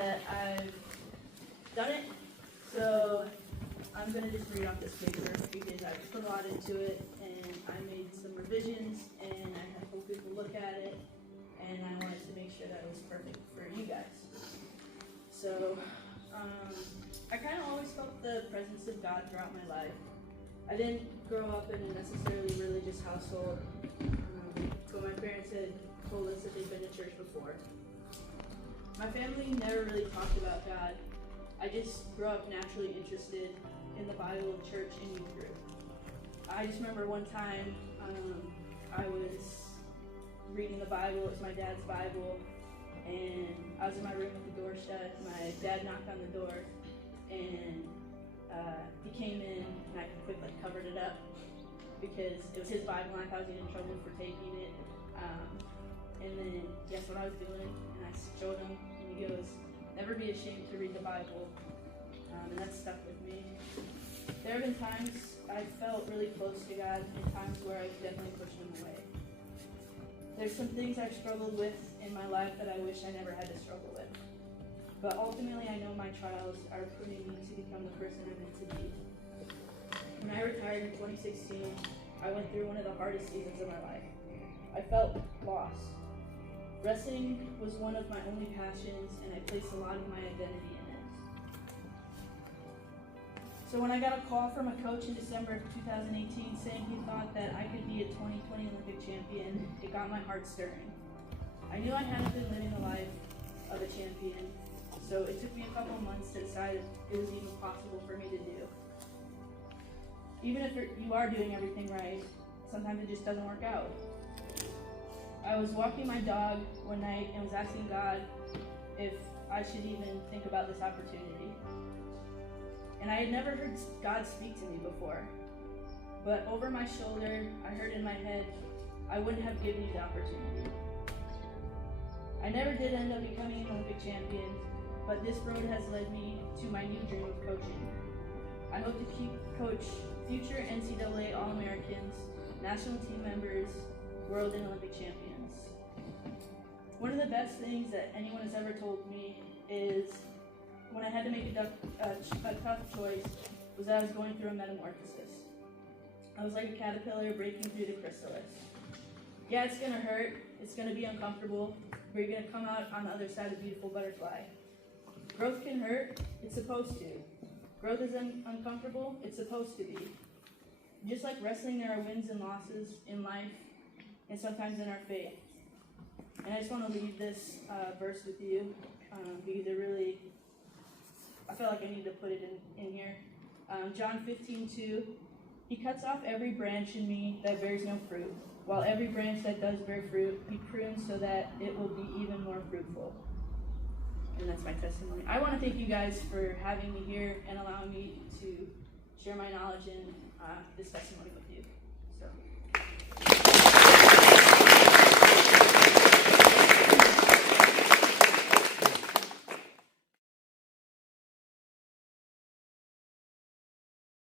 that I've done it. So I'm going to just read off this paper because I've put a lot into it, and I made some revisions, and I had hoped people look at it, and I wanted to make sure that it was perfect for you guys. So I kind of always felt the presence of God throughout my life. I didn't grow up in a necessarily religious household, but my parents had told us that they'd been to church before. My family never really talked about God. I just grew up naturally interested in the Bible, church, and youth group. I just remember one time I was reading the Bible. It was my dad's Bible, and I was in my room with the door shut. My dad knocked on the door, and he came in, and I quickly covered it up because it was his Bible, and I thought I was getting in trouble for taking it. And then guess what I was doing? And I showed him, and he goes, "Never be ashamed to read the Bible." And that stuck with me. There have been times I felt really close to God, and times where I've definitely pushed him away. There's some things I've struggled with in my life that I wish I never had to struggle with. But ultimately, I know my trials are pruning me to become the person I'm meant to be. When I retired in 2016, I went through one of the hardest seasons of my life. I felt lost. Wrestling was one of my only passions, and I placed a lot of my identity in it. So when I got a call from a coach in December of 2018 saying he thought that I could be a 2020 Olympic champion, it got my heart stirring. I knew I hadn't been living the life of a champion, so it took me a couple months to decide if it was even possible for me to do. Even if you are doing everything right, sometimes it just doesn't work out. I was walking my dog one night and was asking God if I should even think about this opportunity. And I had never heard God speak to me before. But over my shoulder, I heard in my head, I wouldn't have given you the opportunity. I never did end up becoming an Olympic champion, but this road has led me to my new dream of coaching. I hope to coach future NCAA All-Americans, national team members, world and Olympic champions. One of the best things that anyone has ever told me is when I had to make a tough choice was that I was going through a metamorphosis. I was like a caterpillar breaking through the chrysalis. Yeah, it's gonna hurt, it's gonna be uncomfortable, but you're gonna come out on the other side a beautiful butterfly. Growth can hurt, it's supposed to. Growth is uncomfortable, it's supposed to be. Just like wrestling, there are wins and losses in life, and sometimes in our faith. And I just want to leave this verse with you because it really, I feel like I need to put it in here. John 15:2, he cuts off every branch in me that bears no fruit, while every branch that does bear fruit, he prunes so that it will be even more fruitful. And that's my testimony. I want to thank you guys for having me here and allowing me to share my knowledge and this testimony with you. So.